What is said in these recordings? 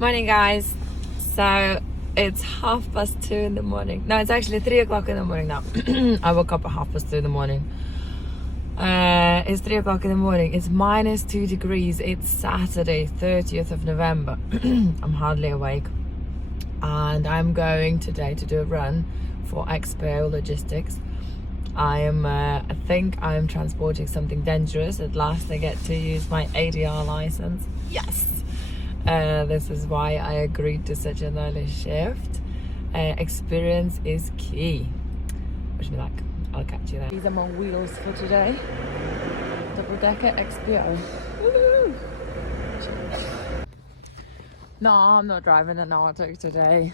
Morning guys. So it's 2:30 in the morning. No, it's actually 3 o'clock in the morning now. I woke up at 2:30 in the morning. It's 3 o'clock in the morning. It's -2 degrees. It's Saturday, 30th of November. I'm hardly awake. And I'm going today to do a run for XPO Logistics. I think I am transporting something dangerous. At last I get to use my ADR license. Yes! This is why I agreed to such an early shift. Experience is key. Wish me luck. I'll catch you there. These are my wheels for today. Double-decker XPO. Woo! No, I'm not driving an auto today.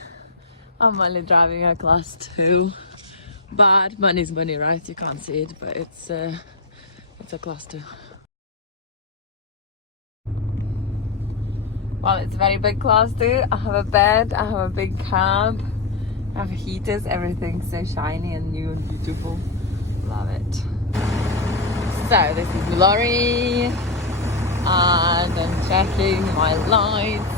I'm only driving a class 2. But money's money, right? You can't see it, but it's a class 2. Well, it's a very big class 2. I have a bed, I have a big cab, I have heaters, everything's so shiny and new and beautiful. Love it. So this is the lorry, and I'm checking my lights.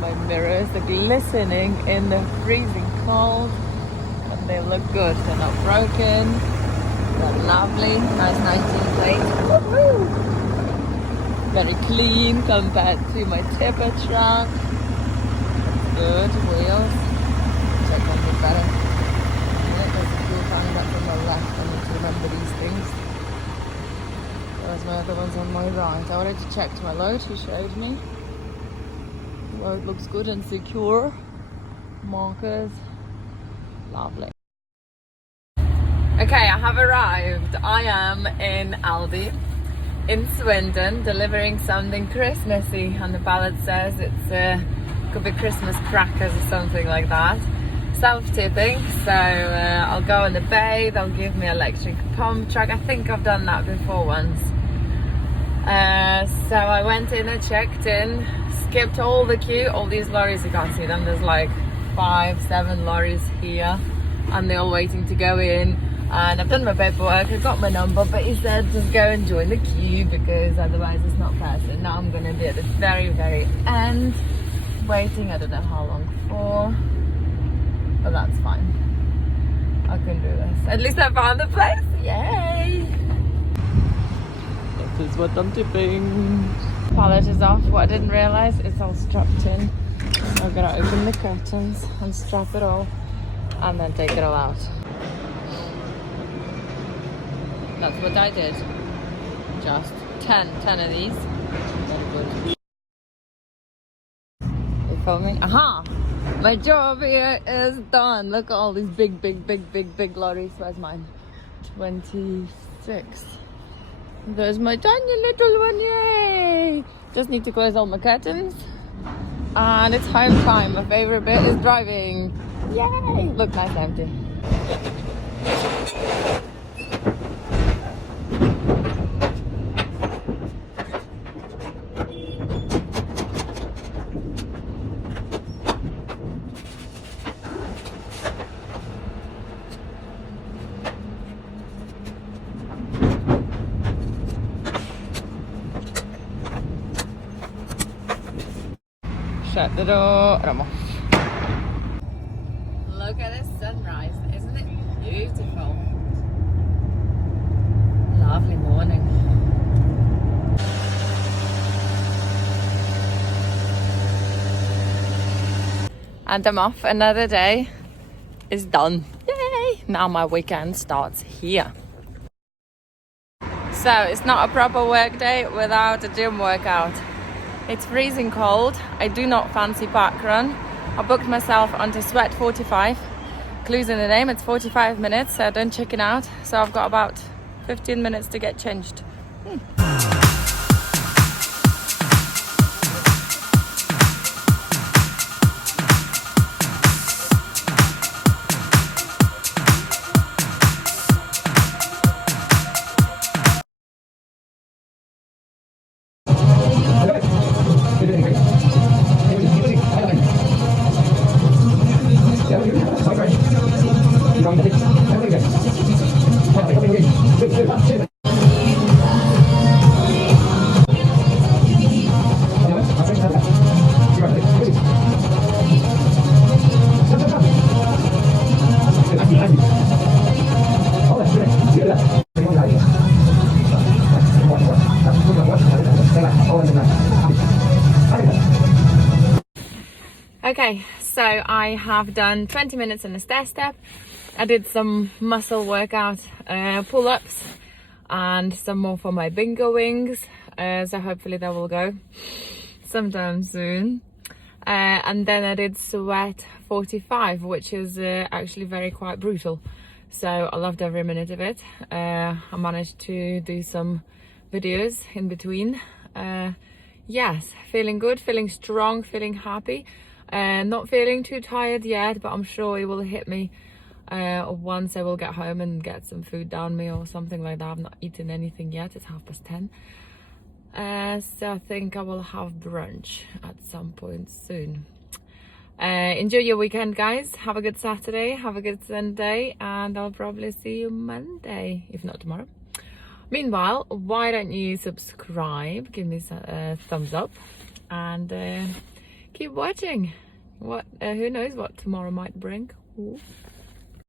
My mirrors are glistening in the freezing cold. They look good, they're not broken, they're lovely, nice 19 plate. Woohoo! Very clean compared to my tipper truck. Good, wheels. Check one bit better. There's a fuel tank up on the left, I need to remember these things. Whereas my other one's on my right. I already checked my load, he showed me. Load looks good and secure. Markers. Lovely. Okay, I have arrived. I am in Aldi in Swindon delivering something Christmassy, and the pallet says it's could be Christmas crackers or something like that. Self-tipping, so I'll go in the bay, they'll give me an electric pump truck. I think I've done that before once. So I went in and checked in, skipped all the queue, all these lorries, you can't see them, there's like 5-7 lorries here and they're all waiting to go in. And I've done my paperwork, I got my number, but he said just go and join the queue because otherwise it's not fair. So now I'm going to be at the very, very end waiting. I don't know how long for, but that's fine. I can do this. At least I found the place. Yay! This is what I'm tipping. Pallet is off. What I didn't realize, it's all strapped in. I'm gonna open the curtains and strap it all and then take it all out. That's what I did. Just 10 of these. Very good. You filming? Aha! My job here is done. Look at all these big lorries. Where's mine? 26. There's my tiny little one. Yay! Just need to close all my curtains. And it's home time. My favorite bit is driving. Yay! Look, nice empty. Shut the door and I'm off. Look at this sunrise, isn't it beautiful? Lovely morning. And I'm off. Another day is done. Yay! Now my weekend starts here. So it's not a proper work day without a gym workout. It's freezing cold. I do not fancy park run. I booked myself onto sweat45. Clues in the name, it's 45 minutes, so don't chicken out. So I've got about 15 minutes to get changed. Okay, so I have done 20 minutes in a stair step. I did some muscle workout, pull-ups, and some more for my bingo wings. So hopefully that will go sometime soon. And then I did sweat45, which is actually quite brutal. So I loved every minute of it. I managed to do some videos in between. Yes, feeling good, feeling strong, feeling happy. Not feeling too tired yet, but I'm sure it will hit me once I will get home and get some food down me or something like that. I've not eaten anything yet. It's 10:30. So I think I will have brunch at some point soon. Enjoy your weekend, guys. Have a good Saturday, have a good Sunday, and I'll probably see you Monday, if not tomorrow. Meanwhile, why don't you subscribe, give me a thumbs up, and keep watching. Who knows what tomorrow might bring. Ooh.